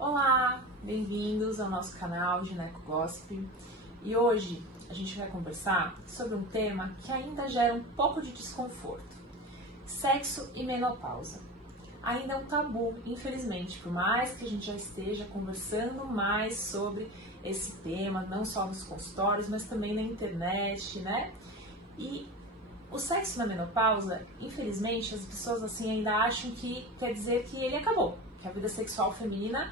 Olá, bem-vindos ao nosso canal Gineco Gossip. E hoje a gente vai conversar sobre um tema que ainda gera um pouco de desconforto: sexo e menopausa. Ainda é um tabu, infelizmente, por mais que a gente já esteja conversando mais sobre esse tema, não só nos consultórios, mas também na internet, né? E o sexo na menopausa, infelizmente, as pessoas assim ainda acham que quer dizer que ele acabou, que a vida sexual feminina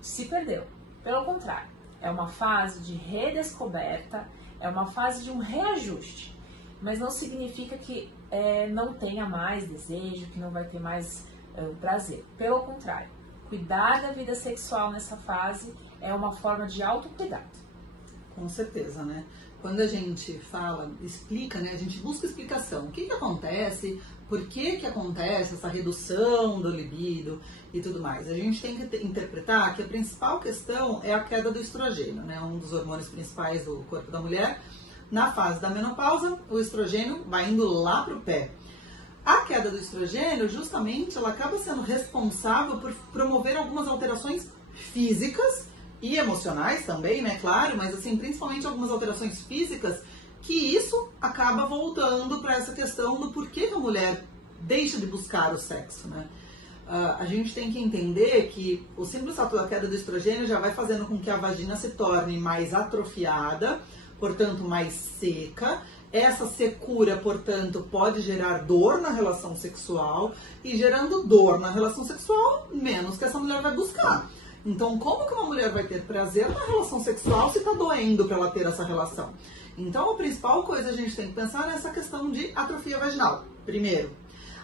se perdeu. Pelo contrário, é uma fase de redescoberta, é uma fase de um reajuste, mas não significa que não tenha mais desejo, que não vai ter mais prazer. Pelo contrário, cuidar da vida sexual nessa fase é uma forma de autocuidado. Com certeza, né? Quando a gente fala, explica, né? A gente busca explicação. O que acontece? Por que acontece essa redução do libido e tudo mais? A gente tem que interpretar que a principal questão é a queda do estrogênio, né? Um dos hormônios principais do corpo da mulher. Na fase da menopausa, o estrogênio vai indo lá pro pé. A queda do estrogênio, justamente, ela acaba sendo responsável por promover algumas alterações físicas e emocionais também, né, claro, mas assim, principalmente algumas alterações físicas, que isso acaba voltando para essa questão do porquê que a mulher deixa de buscar o sexo, né. A gente tem que entender que o simples fato da queda do estrogênio já vai fazendo com que a vagina se torne mais atrofiada, portanto mais seca. Essa secura, portanto, pode gerar dor na relação sexual, e gerando dor na relação sexual, menos que essa mulher vai buscar. Então, como que uma mulher vai ter prazer na relação sexual se está doendo para ela ter essa relação? Então, a principal coisa a gente tem que pensar nessa questão de atrofia vaginal, primeiro.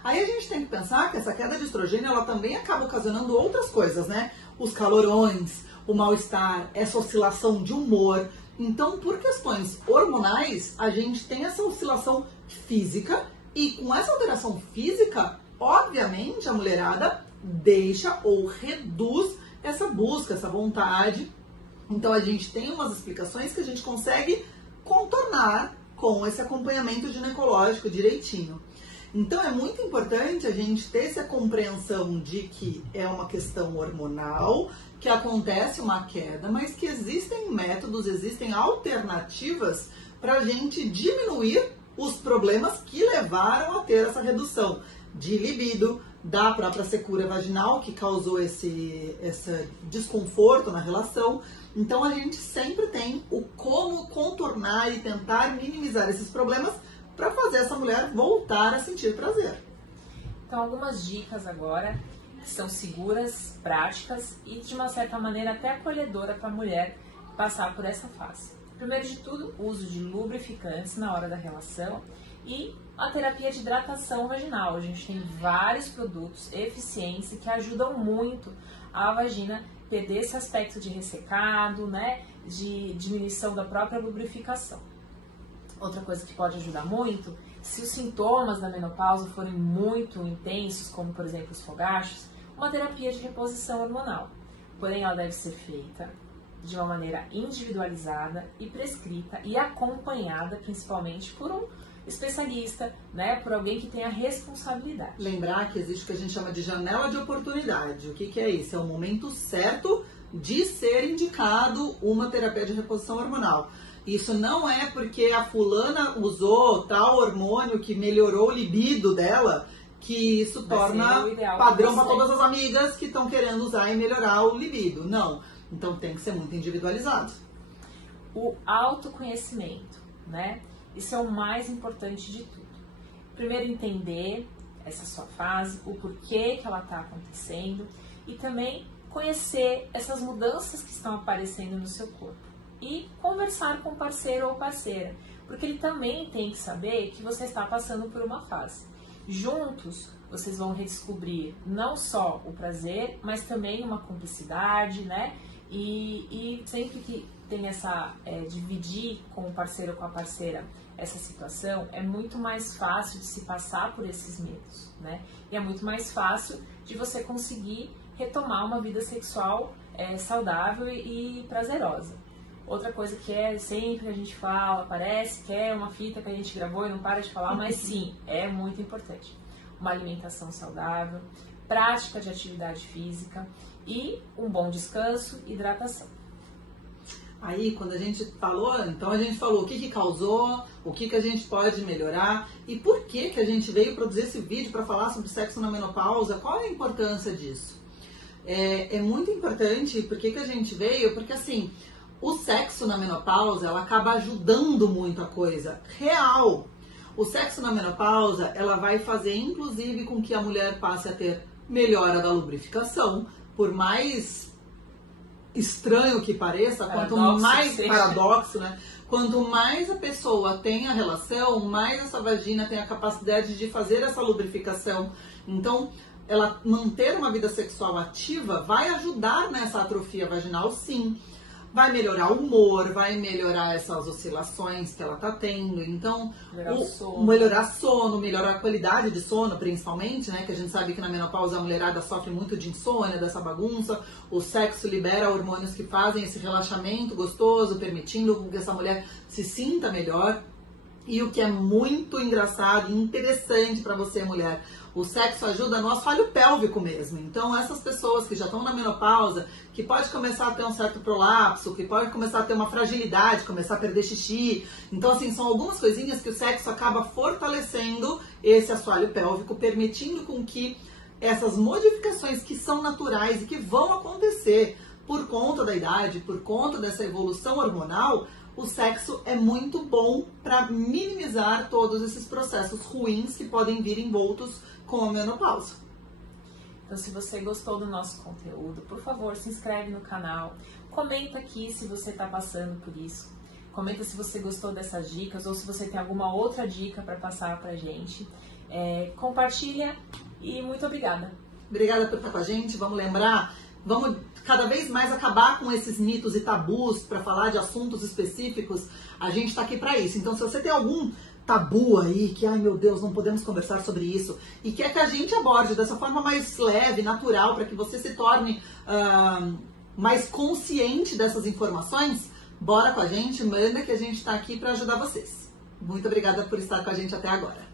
Aí a gente tem que pensar que essa queda de estrogênio, ela também acaba ocasionando outras coisas, né? Os calorões, o mal-estar, essa oscilação de humor. Então, por questões hormonais, a gente tem essa oscilação física, e com essa alteração física, obviamente, a mulherada deixa ou reduz essa busca, essa vontade. Então, a gente tem umas explicações que a gente consegue contornar com esse acompanhamento ginecológico direitinho. Então, é muito importante a gente ter essa compreensão de que é uma questão hormonal, que acontece uma queda, mas que existem métodos, existem alternativas para a gente diminuir os problemas que levaram a ter essa redução de libido, da própria secura vaginal, que causou esse desconforto na relação. Então, a gente sempre tem o como contornar e tentar minimizar esses problemas para fazer essa mulher voltar a sentir prazer. Então, algumas dicas agora que são seguras, práticas e de uma certa maneira até acolhedora para a mulher passar por essa fase. Primeiro de tudo, o uso de lubrificantes na hora da relação e a terapia de hidratação vaginal. A gente tem vários produtos eficientes que ajudam muito a vagina perder esse aspecto de ressecado, né, de diminuição da própria lubrificação. Outra coisa que pode ajudar muito, se os sintomas da menopausa forem muito intensos, como por exemplo os fogachos, uma terapia de reposição hormonal. Porém, ela deve ser feita de uma maneira individualizada e prescrita e acompanhada principalmente por um especialista, né, por alguém que tenha responsabilidade. Lembrar que existe o que a gente chama de janela de oportunidade. O que é isso? É o momento certo de ser indicado uma terapia de reposição hormonal. Isso não é porque a fulana usou tal hormônio que melhorou o libido dela, que isso torna padrão para todas as amigas que estão querendo usar e melhorar o libido. Não. Então tem que ser muito individualizado. O autoconhecimento, né? Isso é o mais importante de tudo. Primeiro, entender essa sua fase, o porquê que ela está acontecendo, e também conhecer essas mudanças que estão aparecendo no seu corpo. E conversar com o parceiro ou parceira, porque ele também tem que saber que você está passando por uma fase. Juntos, vocês vão redescobrir não só o prazer, mas também uma cumplicidade, né? E sempre que tem essa, dividir com o parceiro ou com a parceira essa situação, é muito mais fácil de se passar por esses medos, né? E é muito mais fácil de você conseguir retomar uma vida sexual saudável e prazerosa. Outra coisa que sempre a gente fala, parece que é uma fita que a gente gravou e não para de falar, mas sim, é muito importante. Uma alimentação saudável, prática de atividade física e um bom descanso e hidratação. Aí, quando a gente falou, então a gente falou o que causou, o que a gente pode melhorar e por que a gente veio produzir esse vídeo para falar sobre sexo na menopausa, qual é a importância disso? É muito importante, por que a gente veio? Porque assim, o sexo na menopausa, ela acaba ajudando muito a coisa, real. O sexo na menopausa, ela vai fazer inclusive com que a mulher passe a ter melhora da lubrificação, por mais estranho que pareça, quanto mais paradoxo, né? Quanto mais a pessoa tem a relação, mais essa vagina tem a capacidade de fazer essa lubrificação. Então, ela manter uma vida sexual ativa vai ajudar nessa atrofia vaginal, sim. Vai melhorar o humor, vai melhorar essas oscilações que ela tá tendo. Então, melhorar sono, melhorar a qualidade de sono, principalmente, né? Que a gente sabe que na menopausa a mulherada sofre muito de insônia, dessa bagunça. O sexo libera hormônios que fazem esse relaxamento gostoso, permitindo que essa mulher se sinta melhor. E o que é muito engraçado e interessante para você, mulher, o sexo ajuda no assoalho pélvico mesmo. Então, essas pessoas que já estão na menopausa, que pode começar a ter um certo prolapso, que pode começar a ter uma fragilidade, começar a perder xixi. Então, assim, são algumas coisinhas que o sexo acaba fortalecendo esse assoalho pélvico, permitindo com que essas modificações que são naturais e que vão acontecer por conta da idade, por conta dessa evolução hormonal, o sexo é muito bom para minimizar todos esses processos ruins que podem vir envoltos com a menopausa. Então, se você gostou do nosso conteúdo, por favor, se inscreve no canal, comenta aqui se você está passando por isso, comenta se você gostou dessas dicas ou se você tem alguma outra dica para passar para a gente. Compartilha e muito obrigada. Obrigada por estar com a gente. Vamos lembrar, vamos cada vez mais acabar com esses mitos e tabus para falar de assuntos específicos. A gente está aqui para isso. Então, se você tem algum tabu aí, que, ai meu Deus, não podemos conversar sobre isso, e quer que a gente aborde dessa forma mais leve, natural, para que você se torne mais consciente dessas informações, bora com a gente, manda que a gente está aqui para ajudar vocês. Muito obrigada por estar com a gente até agora.